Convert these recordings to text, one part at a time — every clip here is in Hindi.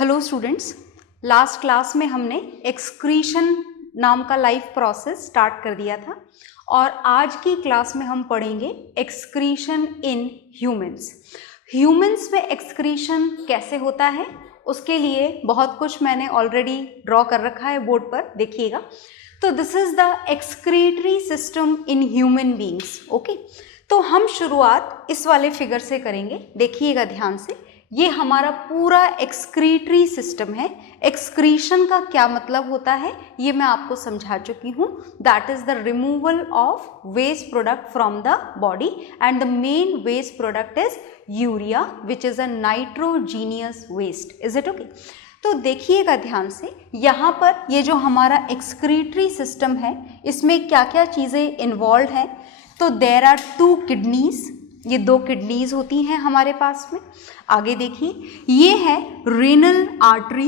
हेलो स्टूडेंट्स, लास्ट क्लास में हमने एक्सक्रीशन नाम का लाइफ प्रोसेस स्टार्ट कर दिया था और आज की क्लास में हम पढ़ेंगे एक्सक्रीशन इन ह्यूमंस। ह्यूमंस में एक्सक्रीशन कैसे होता है उसके लिए बहुत कुछ मैंने ऑलरेडी ड्रॉ कर रखा है बोर्ड पर, देखिएगा। तो this is the excretory system in human beings. Okay, तो हम शुरुआत इस वाले फिगर से करेंगे, देखिएगा ध्यान से। ये हमारा पूरा एक्सक्रीटरी सिस्टम है। एक्सक्रीशन का क्या मतलब होता है ये मैं आपको समझा चुकी हूँ। That is the removal of waste product from the body and the main waste product is urea which is a nitrogenous waste. Is it okay? तो देखिएगा ध्यान से, यहाँ पर ये जो हमारा एक्सक्रीटरी सिस्टम है इसमें क्या क्या चीज़ें इन्वॉल्व हैं। तो देयर आर 2 किडनीज, ये 2 किडनीज होती हैं हमारे पास में। आगे देखिए, ये है रेनल आर्टरी।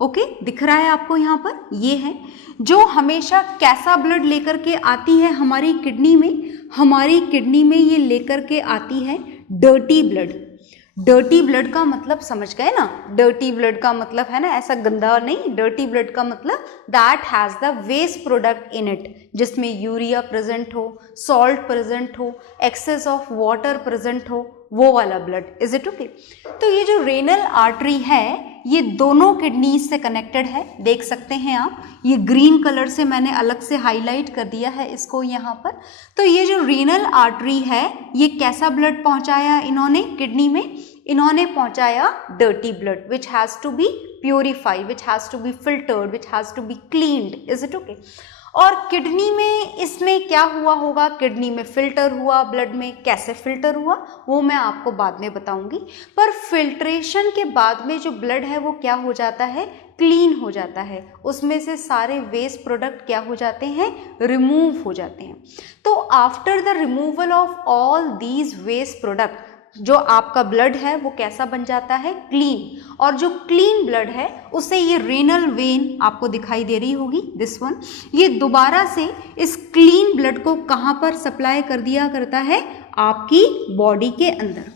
ओके, दिख रहा है आपको यहाँ पर, ये है जो हमेशा कैसा ब्लड लेकर के आती है हमारी किडनी में। हमारी किडनी में ये लेकर के आती है डर्टी ब्लड। डर्टी ब्लड का मतलब समझ गए ना? डर्टी ब्लड का मतलब है ना ऐसा गंदा नहीं, डर्टी ब्लड का मतलब that has the waste product in it, जिसमें यूरिया प्रेजेंट हो, सॉल्ट प्रेजेंट हो, एक्सेस ऑफ वाटर प्रेजेंट हो, वो वाला ब्लड। Is it okay? तो ये जो रेनल आर्टरी है ये दोनों किडनीज से कनेक्टेड है, देख सकते हैं आप। ये ग्रीन कलर से मैंने अलग से हाईलाइट कर दिया है इसको यहाँ पर। तो ये जो रेनल आर्टरी है ये कैसा ब्लड पहुँचाया इन्होंने किडनी में? इन्होंने पहुँचाया dirty blood which has to be purified, which has to be filtered, which has to be cleaned. Is it okay? और किडनी में इसमें क्या हुआ होगा? किडनी में फिल्टर हुआ, ब्लड में कैसे फिल्टर हुआ वो मैं आपको बाद में बताऊंगी। पर फिल्ट्रेशन के बाद में जो ब्लड है वो क्या हो जाता है? क्लीन हो जाता है। उसमें से सारे वेस्ट प्रोडक्ट क्या हो जाते हैं? रिमूव हो जाते हैं। तो after the removal of all these waste product जो आपका ब्लड है वो कैसा बन जाता है? क्लीन। और जो क्लीन ब्लड है उसे ये रेनल वेन आपको दिखाई दे रही होगी, दिस वन, ये दोबारा से इस क्लीन ब्लड को कहाँ पर सप्लाई कर दिया करता है? आपकी बॉडी के अंदर।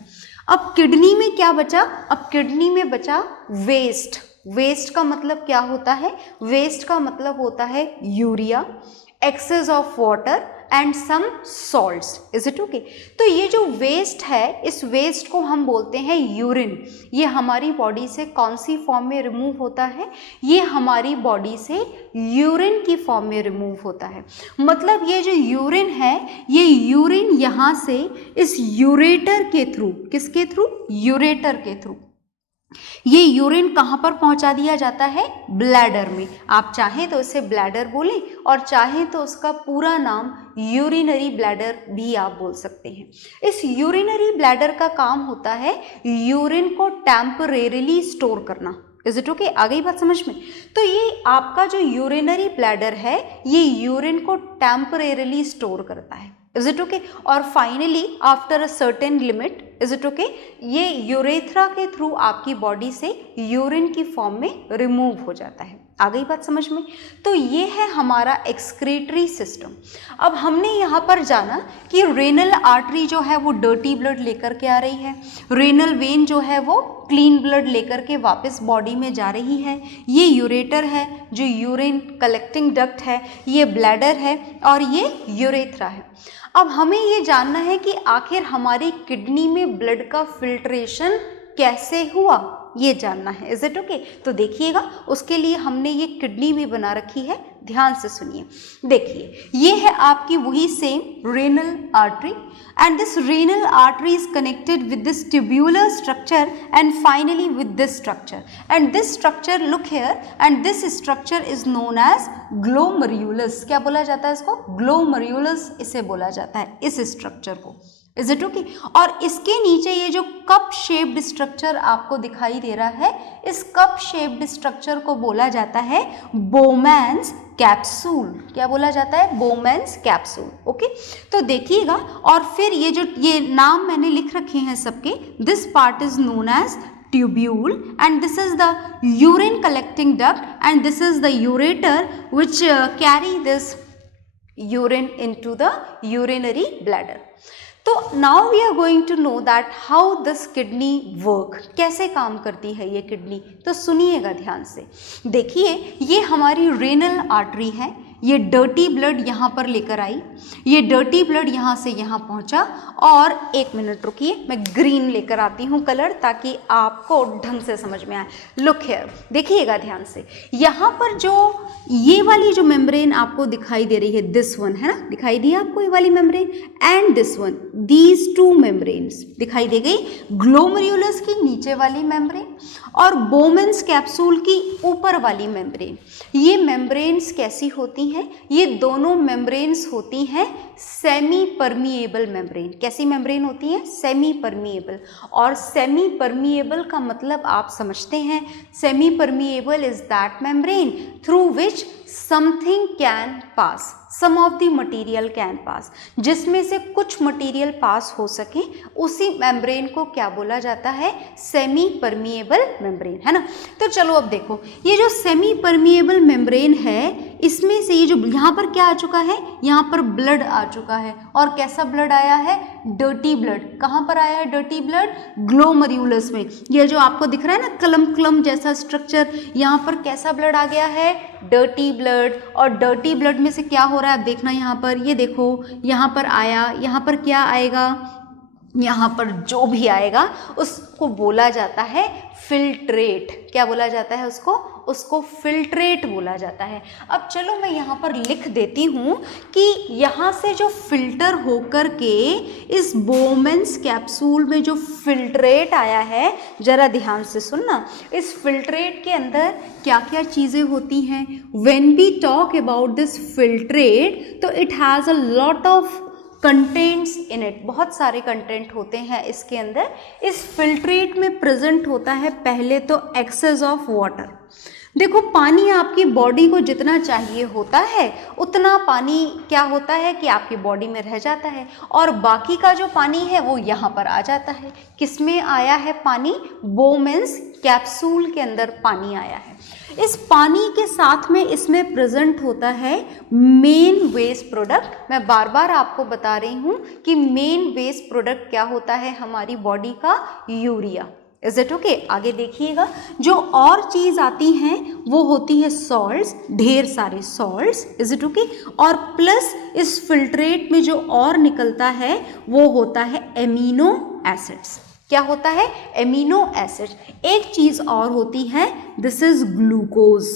अब किडनी में क्या बचा? अब किडनी में बचा वेस्ट। वेस्ट का मतलब क्या होता है? वेस्ट का मतलब होता है urea, excess of water and some salts. Is it okay? तो ये जो वेस्ट है इस वेस्ट को हम बोलते हैं यूरिन। ये हमारी बॉडी से कौन सी फॉर्म में रिमूव होता है? ये हमारी बॉडी से यूरिन की फॉर्म में रिमूव होता है। मतलब ये जो यूरिन है ये यूरिन यहाँ से इस यूरेटर के थ्रू, किसके थ्रू? यूरेटर के थ्रू ये यूरिन कहाँ पर पहुंचा दिया जाता है? ब्लैडर में। आप चाहें तो इसे ब्लैडर बोलें और चाहें तो उसका पूरा नाम यूरिनरी ब्लैडर भी आप बोल सकते हैं। इस यूरिनरी ब्लैडर का काम होता है यूरिन को टेम्परेरीली स्टोर करना। Is it okay? आ गई बात समझ में? तो ये आपका जो यूरिनरी ब्लैडर है ये यूरिन को टेम्परेरीली स्टोर करता है। Is it okay? और finally after a certain limit, is it okay, ये यूरेथ्रा के थ्रू आपकी बॉडी से यूरिन की फॉर्म में रिमूव हो जाता है। आ गई बात समझ में? तो ये है हमारा एक्सक्रीटरी सिस्टम। अब हमने यहाँ पर जाना कि रेनल आर्टरी जो है वो डर्टी ब्लड लेकर के आ रही है, रेनल वेन जो है वो क्लीन ब्लड लेकर के वापस बॉडी में जा रही है, ये यूरेटर है जो यूरिन कलेक्टिंग डक्ट है, ये ब्लैडर है और ये यूरेथ्रा है। अब हमें ये जानना है कि आखिर हमारी किडनी में ब्लड का फिल्ट्रेशन कैसे हुआ, ये जानना है। Is it okay? तो देखिएगा, उसके लिए हमने ये किडनी भी बना रखी है, ध्यान से सुनिए। देखिए, ये है आपकी वही same renal artery and this renal artery is connected with this tubular structure and finally with this structure and this structure, look here, and this structure is known as glomerulus. क्या बोला जाता है इसको? ग्लोमेरुलस इसे बोला जाता है, इस स्ट्रक्चर को। Is it okay? और इसके नीचे ये जो कप शेप्ड स्ट्रक्चर आपको दिखाई दे रहा है, इस कप शेप्ड स्ट्रक्चर को बोला जाता है बोमैन्स कैप्सूल। क्या बोला जाता है? Bowman's capsule. ओके, तो देखिएगा, और फिर ये नाम मैंने लिख रखे हैं सबके। This part is known as tubule and this is the urine collecting duct and this is the ureter which carry this urine into the urinary bladder. तो now we are going to know that how this kidney work, कैसे काम करती है ये किडनी। तो सुनिएगा ध्यान से। देखिए ये हमारी रेनल आर्टरी है, ये डर्टी ब्लड यहाँ पर लेकर आई, ये डर्टी ब्लड यहाँ से यहाँ पहुँचा। और एक मिनट रुकिए, मैं ग्रीन लेकर आती हूँ कलर, ताकि आपको ढंग से समझ में आए। लुक हियर, देखिएगा ध्यान से। यहाँ पर जो ये वाली जो मेम्ब्रेन आपको दिखाई दे रही है, दिस वन है ना, दिखाई दी आपको ये वाली membrane, and this one, these two membranes दिखाई दे गई। ग्लोमेरुलस की नीचे वाली मेम्ब्रेन और बोमेन्स कैप्सूल की ऊपर वाली मेम्ब्रेन। ये मेम्ब्रेन्स कैसी होती हैं? ये दोनों मेम्ब्रेन्स होती हैं सेमी परमिएबल मेम्ब्रेन। कैसी मेम्ब्रेन होती हैं? Semi permeable. और सेमी परमिएबल का मतलब आप समझते हैं, semi permeable is that membrane through which something can pass, some of the material can pass, जिसमें से कुछ मटीरियल पास हो सके, उसी मेम्ब्रेन को क्या बोला जाता है? सेमी परमिएबल मेम्ब्रेन, है ना। तो चलो अब देखो, ये जो सेमी परमिएबल मेम्ब्रेन है, इसमें से ये जो यहाँ पर क्या आ चुका है, यहाँ पर ब्लड आ चुका है। और कैसा ब्लड आया है? Dirty blood. कहाँ पर आया है डर्टी ब्लड? ग्लोमेरुलस में। ये जो आपको दिख रहा है ना क्लम क्लम जैसा स्ट्रक्चर, यहाँ पर कैसा ब्लड आ गया है? Dirty blood. और डर्टी ब्लड में से क्या हो रहा है आप देखना, यहाँ पर ये देखो, यहाँ पर आया, यहाँ पर क्या आएगा? यहाँ पर जो भी आएगा उसको बोला जाता है फिल्ट्रेट। क्या बोला जाता है उसको? उसको फिल्ट्रेट बोला जाता है। अब चलो मैं यहाँ पर लिख देती हूँ कि यहाँ से जो फिल्टर होकर के इस बोमेन्स कैप्सूल में जो फिल्ट्रेट आया है, जरा ध्यान से सुनना। इस फिल्ट्रेट के अंदर क्या क्या चीज़ें होती हैं? When we talk about this filtrate, तो it has a lot of contents in it. बहुत सारे कंटेंट होते हैं इसके अंदर। इस फिल्ट्रेट में प्रेजेंट होता है पहले तो एक्सेस ऑफ वाटर। देखो पानी आपकी बॉडी को जितना चाहिए होता है उतना पानी क्या होता है कि आपकी बॉडी में रह जाता है, और बाकी का जो पानी है वो यहाँ पर आ जाता है। किस में आया है पानी? बोमेन्स कैप्सूल के अंदर पानी आया है। इस पानी के साथ में इसमें प्रेजेंट होता है मेन वेस्ट प्रोडक्ट। मैं बार बार आपको बता रही हूँ कि मेन वेस्ट प्रोडक्ट क्या होता है हमारी बॉडी का? यूरिया। Is it okay? आगे देखिएगा, जो और चीज़ आती हैं वो होती है सॉल्ट्स, ढेर सारे सॉल्ट्स। Is it okay? और प्लस इस फिल्ट्रेट में जो और निकलता है वो होता है एमिनो एसिड्स। क्या होता है? Amino acids. एक चीज़ और होती है, दिस इज ग्लूकोज।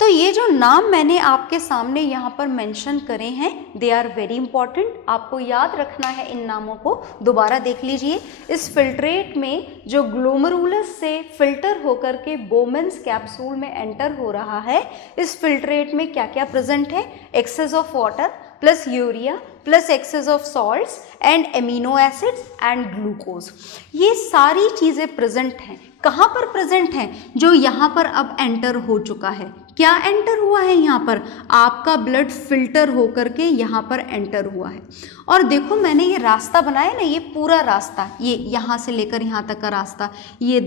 तो ये जो नाम मैंने आपके सामने यहाँ पर मेंशन करे हैं, दे आर वेरी इंपॉर्टेंट। आपको याद रखना है इन नामों को। दोबारा देख लीजिए, इस फिल्ट्रेट में जो ग्लोमेरुलस से फिल्टर होकर के बोमेन्स कैप्सूल में एंटर हो रहा है, इस फिल्ट्रेट में क्या क्या प्रेजेंट है? Excess of water plus urea plus excess of salts and amino acids and glucose. ये सारी चीज़ें प्रेजेंट हैं। कहाँ पर प्रेजेंट हैं? जो यहाँ पर अब एंटर हो चुका है। क्या एंटर हुआ है यहाँ पर? आपका ब्लड फिल्टर होकर के यहाँ पर एंटर हुआ है। और देखो मैंने ये रास्ता बनाया ना, ये पूरा रास्ता, ये यहाँ से लेकर यहाँ तक का रास्ता, ये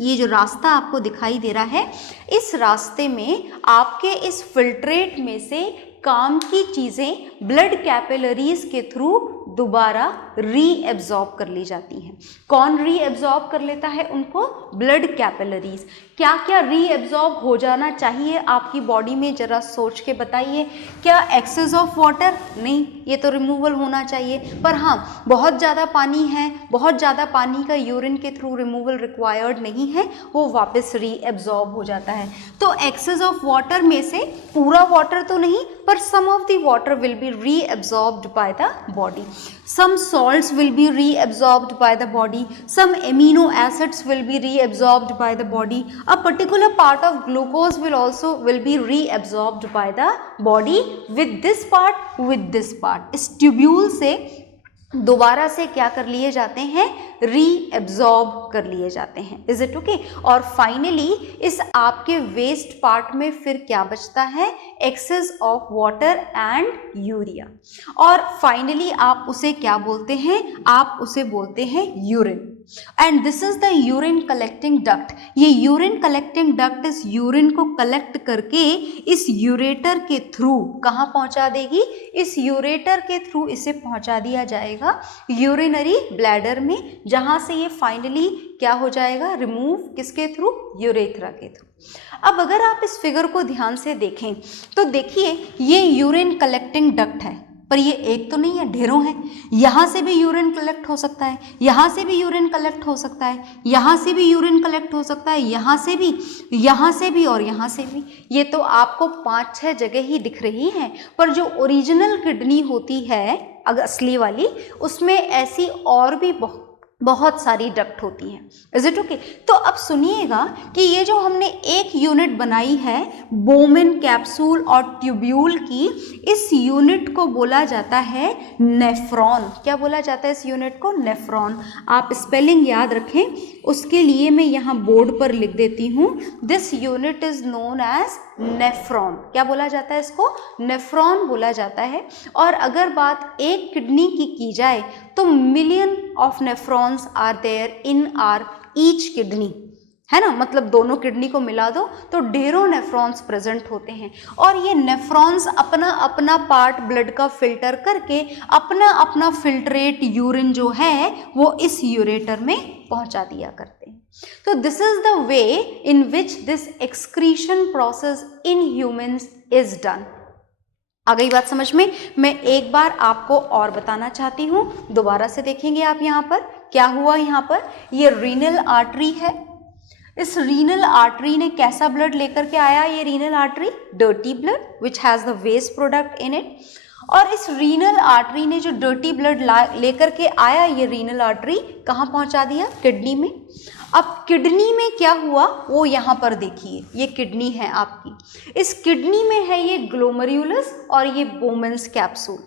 ये जो रास्ता आपको दिखाई दे रहा है, इस रास्ते में आपके इस फिल्ट्रेट में से काम की चीज़ें ब्लड कैपिलरीज के थ्रू दोबारा रीएब्जॉर्ब कर ली जाती हैं। कौन रीएब्जॉर्ब कर लेता है उनको? Blood capillaries. क्या क्या रीएब्जॉर्ब हो जाना चाहिए आपकी बॉडी में, जरा सोच के बताइए। क्या एक्सेस ऑफ वाटर? नहीं, ये तो रिमूवल होना चाहिए। पर हाँ, बहुत ज़्यादा पानी है, बहुत ज़्यादा पानी का यूरिन के थ्रू रिमूवल रिक्वायर्ड नहीं है, वो वापस रीएब्जॉर्ब हो जाता है। तो एक्सेस ऑफ वाटर में से पूरा वाटर तो नहीं, पर some of the water will be reabsorbed by the body. Some salts will be reabsorbed by the body. Some amino acids will be reabsorbed by the body. A particular part of glucose will be reabsorbed by the body with this part. इस ट्यूब्यूल से दोबारा से क्या कर लिए जाते हैं? रीएब्जॉर्ब कर लिए जाते हैं। Is it okay? और फाइनली इस आपके वेस्ट पार्ट में फिर क्या बचता है? Excess of water and urea. और फाइनली आप उसे क्या बोलते हैं? आप उसे बोलते हैं urine. And this is the urine collecting duct. ये यूरिन कलेक्टिंग डक्ट इस यूरिन को कलेक्ट करके इस यूरेटर के थ्रू कहाँ पहुंचा देगी, इस यूरेटर के थ्रू इसे पहुंचा दिया जाएगा यूरिनरी ब्लैडर में, जहां से ये फाइनली क्या हो जाएगा, रिमूव किसके थ्रू, यूरेथ्रा के थ्रू। अब अगर आप इस फिगर को ध्यान से देखें तो देखिए ये यूरिन कलेक्टिंग डक्ट है, पर ये एक तो नहीं है, ढेरों हैं। यहाँ से भी यूरिन कलेक्ट हो सकता है, यहाँ से भी यूरिन कलेक्ट हो सकता है, यहाँ से भी यूरिन कलेक्ट हो सकता है, यहाँ से भी, यहाँ से भी और यहाँ से भी। ये तो आपको 5-6 जगह ही दिख रही हैं, पर जो ओरिजिनल किडनी होती है अगर असली वाली, उसमें ऐसी और भी बहुत सारी डक्ट होती हैं। Is it okay? तो अब सुनिएगा कि ये जो हमने एक यूनिट बनाई है बोमेन कैप्सूल और ट्यूब्यूल की, इस यूनिट को बोला जाता है नेफ्रॉन। क्या बोला जाता है इस यूनिट को? नेफ्रॉन। आप स्पेलिंग याद रखें, उसके लिए मैं यहाँ बोर्ड पर लिख देती हूँ। This unit is known as nephron. क्या बोला जाता है इसको? नेफ्रॉन बोला जाता है। और अगर बात एक किडनी की जाए तो million of nephrons are there in our each kidney, है ना, मतलब दोनों किडनी को मिला दो तो ढेरों नेफ्रॉन्स प्रेजेंट होते हैं। और ये नेफ्रॉन्स अपना अपना पार्ट ब्लड का फिल्टर करके अपना अपना फिल्ट्रेट यूरिन जो है वो इस यूरेटर में पहुंचा दिया करते हैं। तो this is the way in which this excretion process in humans is done. आ गई बात समझ में? मैं एक बार आपको और बताना चाहती हूँ, दोबारा से देखेंगे आप। यहाँ पर क्या हुआ, यहाँ पर ये रीनल आर्टरी है। इस रीनल आर्टरी ने कैसा ब्लड लेकर के आया? ये renal artery dirty blood which has the waste product in it. और इस रीनल आर्टरी ने जो डर्टी ब्लड लेकर के आया, ये रीनल आर्टरी कहाँ पहुँचा दिया? किडनी में। अब किडनी में क्या हुआ वो यहाँ पर देखिए, ये किडनी है आपकी। इस किडनी में है ये ग्लोमेरुलस और ये बोमेन्स कैप्सूल।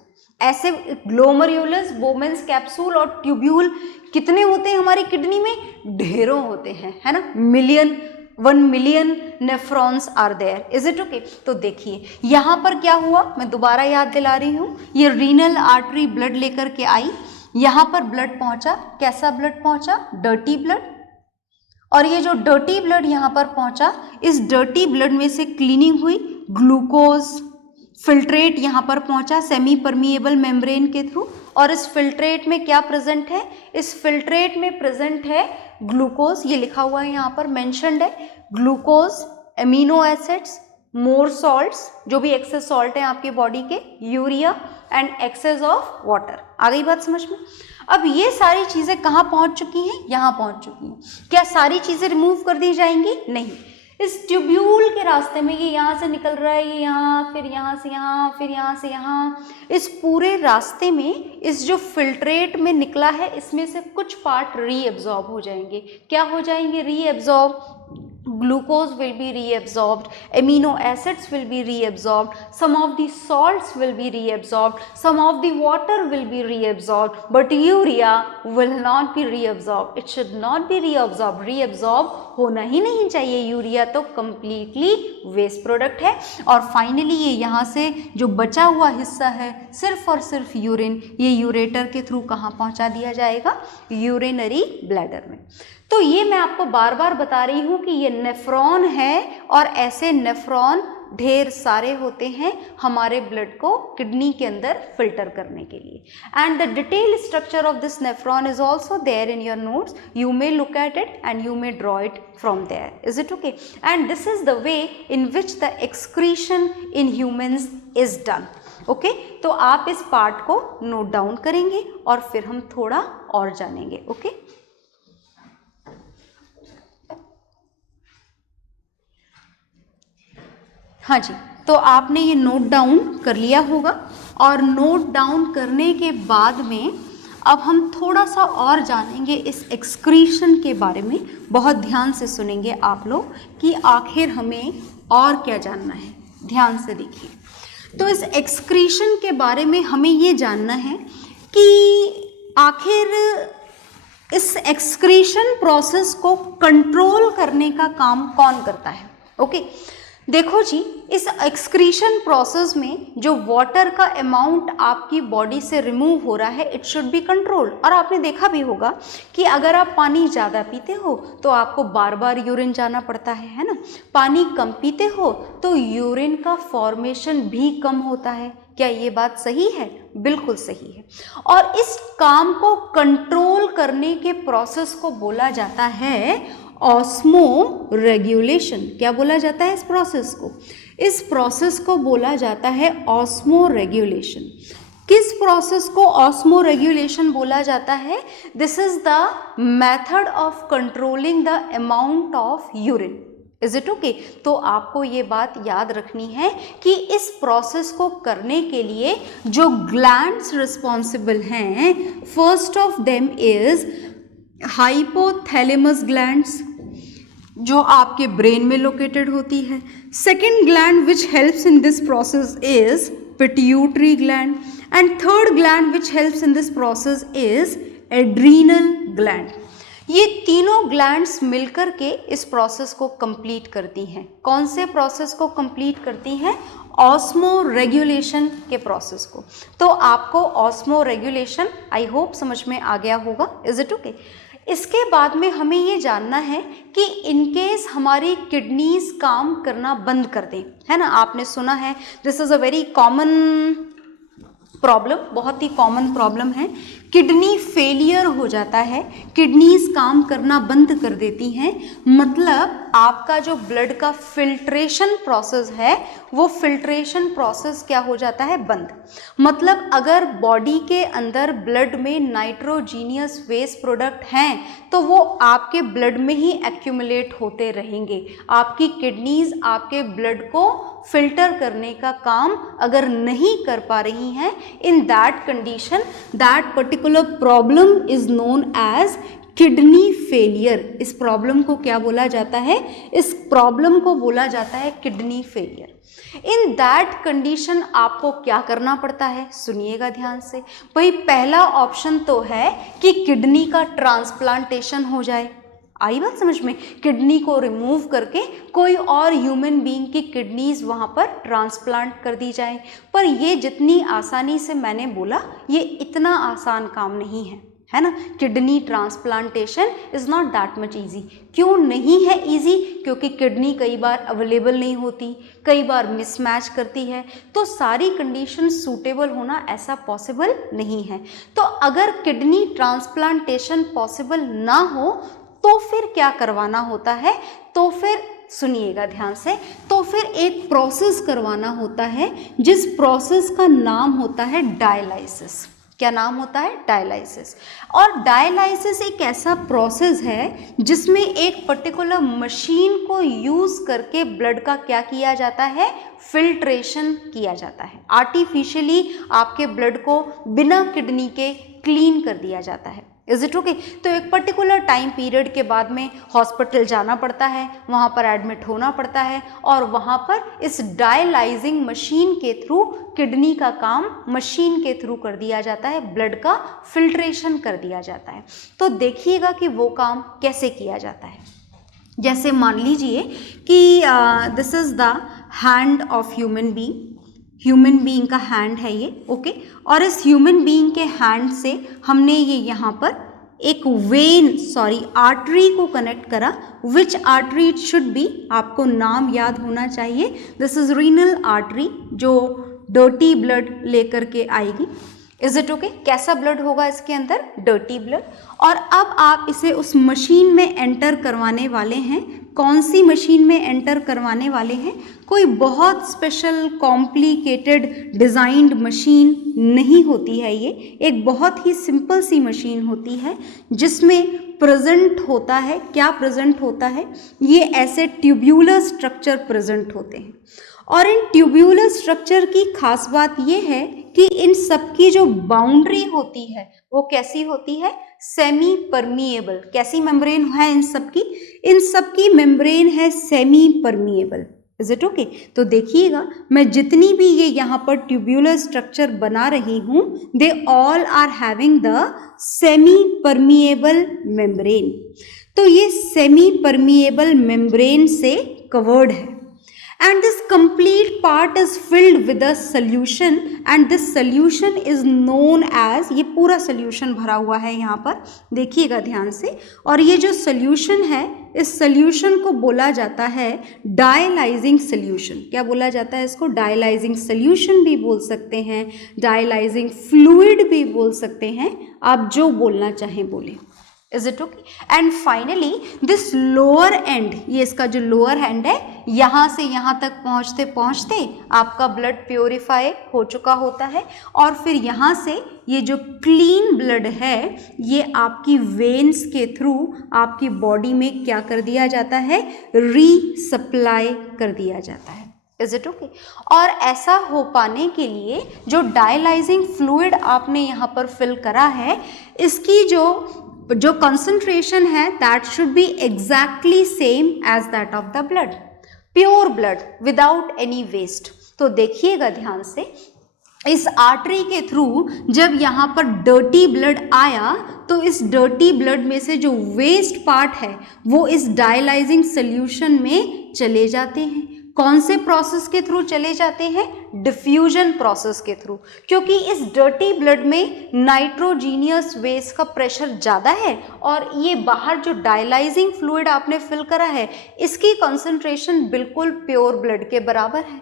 ऐसे ग्लोमेरुलस, बोमेन्स कैप्सूल और ट्यूब्यूल कितने होते हैं हमारी किडनी में? ढेरों होते हैं, है ना, million, 1 million nephrons are there. Is it okay? तो देखिए यहाँ पर क्या हुआ, मैं दोबारा याद दिला रही हूँ। ये रीनल आर्टरी ब्लड लेकर के आई, यहाँ पर ब्लड पहुँचा। कैसा ब्लड पहुँचा? Dirty blood. और ये जो डर्टी ब्लड यहाँ पर पहुँचा, इस डर्टी ब्लड में से क्लीनिंग हुई, ग्लूकोज फिल्ट्रेट यहाँ पर पहुँचा सेमी परमिएबल मेम्ब्रेन के थ्रू। और इस फिल्ट्रेट में क्या प्रेजेंट है? इस फिल्ट्रेट में प्रेजेंट है ग्लूकोज, ये लिखा हुआ है यहाँ पर, मेंशन्ड है, glucose, amino acids, more salts, जो भी एक्सेस सॉल्ट है आपकी बॉडी के, urea and excess of water. आ गई बात समझ में? अब ये सारी चीज़ें कहाँ पहुँच चुकी हैं? यहाँ पहुँच चुकी हैं। क्या सारी चीज़ें रिमूव कर दी जाएंगी? नहीं। इस ट्यूब्यूल के रास्ते में ये यहाँ से निकल रहा है, ये यहाँ, फिर यहाँ से यहाँ, फिर यहाँ से यहाँ, इस पूरे रास्ते में इस जो फिल्ट्रेट में निकला है इसमें से कुछ पार्ट रीएब्जॉर्ब हो जाएंगे। क्या हो जाएंगे? Reabsorb. Glucose will be reabsorbed, amino acids will be reabsorbed, some of the salts will be reabsorbed, some of the water will be reabsorbed, but urea will not be reabsorbed. It should not be reabsorbed. Reabsorb होना ही नहीं चाहिए, यूरिया तो completely waste product है। और फाइनली ये यहाँ से जो बचा हुआ हिस्सा है सिर्फ और सिर्फ यूरिन, ये यूरेटर के थ्रू कहाँ पहुँचा दिया जाएगा? यूरिनरी ब्लैडर में। तो ये मैं आपको बार बार बता रही हूँ कि ये नेफ्रॉन है और ऐसे नेफ्रॉन ढेर सारे होते हैं हमारे ब्लड को किडनी के अंदर फिल्टर करने के लिए। And the detail structure of this nephron is also there in your notes, you may look at it and you may draw it from there. Is it okay? And this is the way in which the excretion in humans is done. Okay, तो आप इस पार्ट को नोट डाउन करेंगे और फिर हम थोड़ा और जानेंगे। ओके हाँ जी, तो आपने ये नोट डाउन कर लिया होगा और नोट डाउन करने के बाद में अब हम थोड़ा सा और जानेंगे इस एक्सक्रीशन के बारे में। बहुत ध्यान से सुनेंगे आप लोग कि आखिर हमें और क्या जानना है। ध्यान से देखिए, तो इस एक्सक्रीशन के बारे में हमें ये जानना है कि आखिर इस एक्सक्रीशन प्रोसेस को कंट्रोल करने का काम कौन करता है। ओके, देखो जी, इस एक्सक्रीशन प्रोसेस में जो वाटर का अमाउंट आपकी बॉडी से रिमूव हो रहा है, इट शुड बी कंट्रोल। और आपने देखा भी होगा कि अगर आप पानी ज़्यादा पीते हो तो आपको बार बार यूरिन जाना पड़ता है ना। पानी कम पीते हो तो यूरिन का फॉर्मेशन भी कम होता है। क्या ये बात सही है? बिल्कुल सही है। और इस काम को कंट्रोल करने के प्रोसेस को बोला जाता है ऑस्मो रेगुलेशन। क्या बोला जाता है इस प्रोसेस को? इस प्रोसेस को बोला जाता है ऑस्मो रेगुलेशन। किस प्रोसेस को ऑस्मो रेगुलेशन बोला जाता है? This is the method of controlling the amount of urine. Is it okay? तो आपको ये बात याद रखनी है कि इस प्रोसेस को करने के लिए जो ग्लैंड्स रिस्पॉन्सिबल हैं, first of them is hypothalamus glands, जो आपके ब्रेन में लोकेटेड होती है। Second gland which helps in this process is pituitary gland, and third gland which helps in this process is adrenal gland. ये तीनों ग्लैंड्स मिलकर के इस प्रोसेस को कंप्लीट करती हैं। कौन से प्रोसेस को कंप्लीट करती हैं? ऑस्मो रेगुलेशन के प्रोसेस को। तो आपको ऑस्मो रेगुलेशन आई होप समझ में आ गया होगा। Is it okay? इसके बाद में हमें ये जानना है कि इनकेस हमारी किडनीज काम करना बंद कर दें, है ना। आपने सुना है, this is a very common problem, बहुत ही कॉमन प्रॉब्लम है। किडनी फेलियर हो जाता है, किडनीज काम करना बंद कर देती हैं, मतलब आपका जो ब्लड का फिल्ट्रेशन प्रोसेस है वो फिल्ट्रेशन प्रोसेस क्या हो जाता है? बंद। मतलब अगर बॉडी के अंदर ब्लड में नाइट्रोजीनियस वेस्ट प्रोडक्ट हैं तो वो आपके ब्लड में ही एक्यूमुलेट होते रहेंगे। आपकी किडनीज आपके ब्लड को फिल्टर करने का काम अगर नहीं कर पा रही हैं, in that condition that particular problem is known as kidney failure. इस प्रॉब्लम को क्या बोला जाता है? इस प्रॉब्लम को बोला जाता है kidney failure. In that condition आपको क्या करना पड़ता है? सुनिएगा ध्यान से। भाई पहला ऑप्शन तो है कि किडनी का ट्रांसप्लांटेशन हो जाए। आई बात समझ में? किडनी को रिमूव करके कोई और ह्यूमन बीइंग की किडनीज वहाँ पर ट्रांसप्लांट कर दी जाए। पर ये जितनी आसानी से मैंने बोला, ये इतना आसान काम नहीं है ना। Kidney transplantation is not that much easy. क्यों नहीं है ईजी? क्योंकि किडनी कई बार अवेलेबल नहीं होती, कई बार मिसमैच करती है, तो सारी कंडीशन सूटेबल होना ऐसा पॉसिबल नहीं है। तो अगर किडनी ट्रांसप्लांटेशन पॉसिबल ना हो तो फिर क्या करवाना होता है? तो फिर सुनिएगा ध्यान से, तो फिर एक प्रोसेस करवाना होता है जिस प्रोसेस का नाम होता है डायलाइसिस। क्या नाम होता है? डायलाइसिस। और डायलाइसिस एक ऐसा प्रोसेस है जिसमें एक पर्टिकुलर मशीन को यूज करके ब्लड का क्या किया जाता है? फिल्ट्रेशन किया जाता है। आर्टिफिशियली आपके ब्लड को बिना किडनी के क्लीन कर दिया जाता है। Is it okay? तो एक पर्टिकुलर टाइम पीरियड के बाद में हॉस्पिटल जाना पड़ता है, वहाँ पर एडमिट होना पड़ता है, और वहाँ पर इस डायलाइजिंग मशीन के थ्रू किडनी का काम मशीन के थ्रू कर दिया जाता है, ब्लड का फिल्ट्रेशन कर दिया जाता है। तो देखिएगा कि वो काम कैसे किया जाता है। जैसे मान लीजिए कि this is the hand of human being. Human being का हैंड है ये, ओके। और इस ह्यूमन बीइंग के हैंड से हमने ये यहाँ पर एक आर्टरी को कनेक्ट करा। विच आर्टरी इट शुड बी? आपको नाम याद होना चाहिए। दिस इज रीनल आर्टरी, जो डर्टी ब्लड लेकर के आएगी। Is it okay? कैसा ब्लड होगा इसके अंदर? Dirty blood. और अब आप इसे उस मशीन में एंटर करवाने वाले हैं। कौन सी मशीन में एंटर करवाने वाले हैं? कोई बहुत स्पेशल कॉम्प्लिकेटेड डिज़ाइंड मशीन नहीं होती है ये, एक बहुत ही सिंपल सी मशीन होती है जिसमें प्रेजेंट होता है, क्या प्रेजेंट होता है? ये ऐसे ट्यूब्यूलर स्ट्रक्चर प्रेजेंट होते हैं। और इन ट्यूब्यूलर स्ट्रक्चर की खास बात ये है कि इन सबकी जो बाउंड्री होती है वो कैसी होती है? Semi permeable. कैसी मेम्ब्रेन है इन सबकी? इन सबकी मेम्ब्रेन है semi permeable. Is it okay? तो देखिएगा, मैं जितनी भी ये यहाँ पर ट्यूब्यूलर स्ट्रक्चर बना रही हूँ, they all are having the semi permeable membrane. तो ये सेमी परमिएबल मेम्ब्रेन से कवर्ड है। and this complete part is filled with a solution and this solution is known as, ये पूरा solution भरा हुआ है यहाँ पर, देखिएगा ध्यान से, और ये जो solution है इस solution को बोला जाता है dialyzing solution। क्या बोला जाता है इसको? dialyzing solution भी बोल सकते हैं, dialyzing fluid भी बोल सकते हैं, आप जो बोलना चाहें बोलें। Is it okay? And finally this lower end, ये इसका जो lower end है, यहाँ से यहाँ तक पहुँचते पहुँचते आपका ब्लड प्योरीफाई हो चुका होता है और फिर यहाँ से ये जो क्लीन ब्लड है ये आपकी वेन्स के थ्रू आपकी बॉडी में क्या कर दिया जाता है? रीसप्लाई कर दिया जाता है। Is it okay? और ऐसा हो पाने के लिए जो डायलाइजिंग फ्लूइड आपने यहाँ पर फिल करा है इसकी जो कंसंट्रेशन है that should be exactly same as that of the blood, pure blood without any waste. तो देखिएगा ध्यान से, इस आर्टरी के थ्रू जब यहाँ पर डर्टी ब्लड आया तो इस डर्टी ब्लड में से जो वेस्ट पार्ट है वो इस डायलाइजिंग सॉल्यूशन में चले जाते हैं। कौन से प्रोसेस के थ्रू चले जाते हैं? डिफ्यूजन प्रोसेस के थ्रू, क्योंकि इस डर्टी ब्लड में नाइट्रोजीनियस वेस्ट का प्रेशर ज़्यादा है और ये बाहर जो डायलाइजिंग फ्लूइड आपने फिल करा है इसकी कंसंट्रेशन बिल्कुल प्योर ब्लड के बराबर है।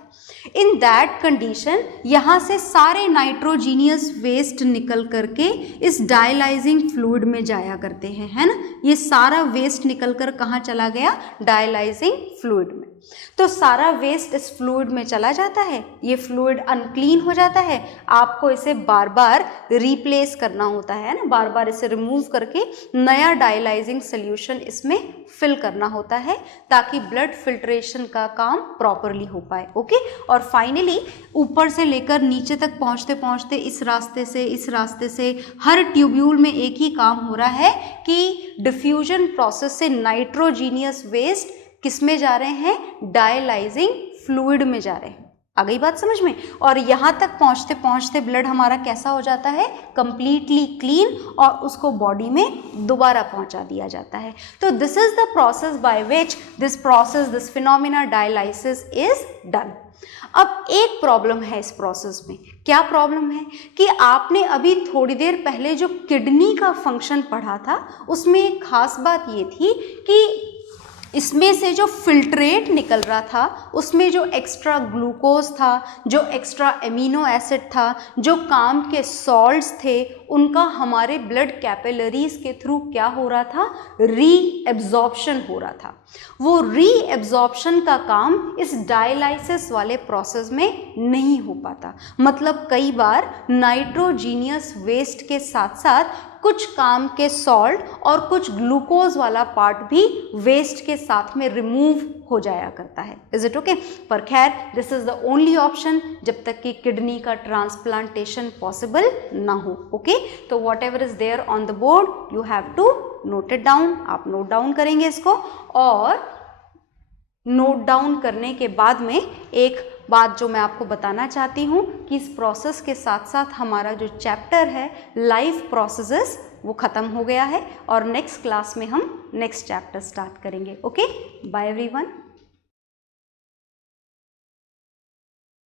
इन दैट कंडीशन यहाँ से सारे नाइट्रोजीनियस वेस्ट निकल करके इस डायलाइजिंग फ्लूइड में जाया करते हैं, है ना। ये सारा वेस्ट निकल कर कहाँ चला गया? डायलाइजिंग फ्लूइड में। तो सारा वेस्ट इस फ्लूइड में चला जाता है, ये फ्लूइड अनक्लीन हो जाता है, आपको इसे बार बार रिप्लेस करना होता है ना, बार बार इसे रिमूव करके नया डायलाइजिंग सॉल्यूशन इसमें फिल करना होता है ताकि ब्लड फिल्ट्रेशन का काम प्रॉपरली हो पाए। ओके, और फाइनली ऊपर से लेकर नीचे तक पहुंचते पहुंचते इस रास्ते से हर ट्यूब्यूल में एक ही काम हो रहा है कि डिफ्यूजन प्रोसेस से नाइट्रोजीनियस वेस्ट किस में जा रहे हैं? डायलाइजिंग फ्लूइड में जा रहे हैं। आ गई बात समझ में? और यहाँ तक पहुँचते पहुँचते ब्लड हमारा कैसा हो जाता है? कंप्लीटली क्लीन, और उसको बॉडी में दोबारा पहुँचा दिया जाता है। तो this is the process by which this phenomena dialysis is done. अब एक प्रॉब्लम है इस प्रोसेस में। क्या प्रॉब्लम है? कि आपने अभी थोड़ी देर पहले जो किडनी का फंक्शन पढ़ा था उसमें एक खास बात ये थी कि इसमें से जो फिल्ट्रेट निकल रहा था उसमें जो एक्स्ट्रा ग्लूकोज था, जो एक्स्ट्रा एमिनो एसिड था, जो काम के सॉल्ट्स थे, उनका हमारे ब्लड कैपिलरीज के थ्रू क्या हो रहा था? रीएब्जॉर्प्शन हो रहा था। वो रीएब्जॉर्प्शन का काम इस डायलाइसिस वाले प्रोसेस में नहीं हो पाता। मतलब कई बार नाइट्रोजीनियस वेस्ट के साथ साथ कुछ काम के सॉल्ट और कुछ ग्लूकोज वाला पार्ट भी वेस्ट के साथ में रिमूव हो जाया करता है। Is it okay? पर खैर this is the only option जब तक कि किडनी का ट्रांसप्लांटेशन पॉसिबल ना हो। ओके, तो whatever is there on the board you have to note it down. आप नोट डाउन करेंगे इसको, और नोट डाउन करने के बाद में एक बात जो मैं आपको बताना चाहती हूँ कि इस प्रोसेस के साथ साथ हमारा जो चैप्टर है लाइफ प्रोसेसेस वो ख़त्म हो गया है और नेक्स्ट क्लास में हम नेक्स्ट चैप्टर स्टार्ट करेंगे। Okay, bye everyone.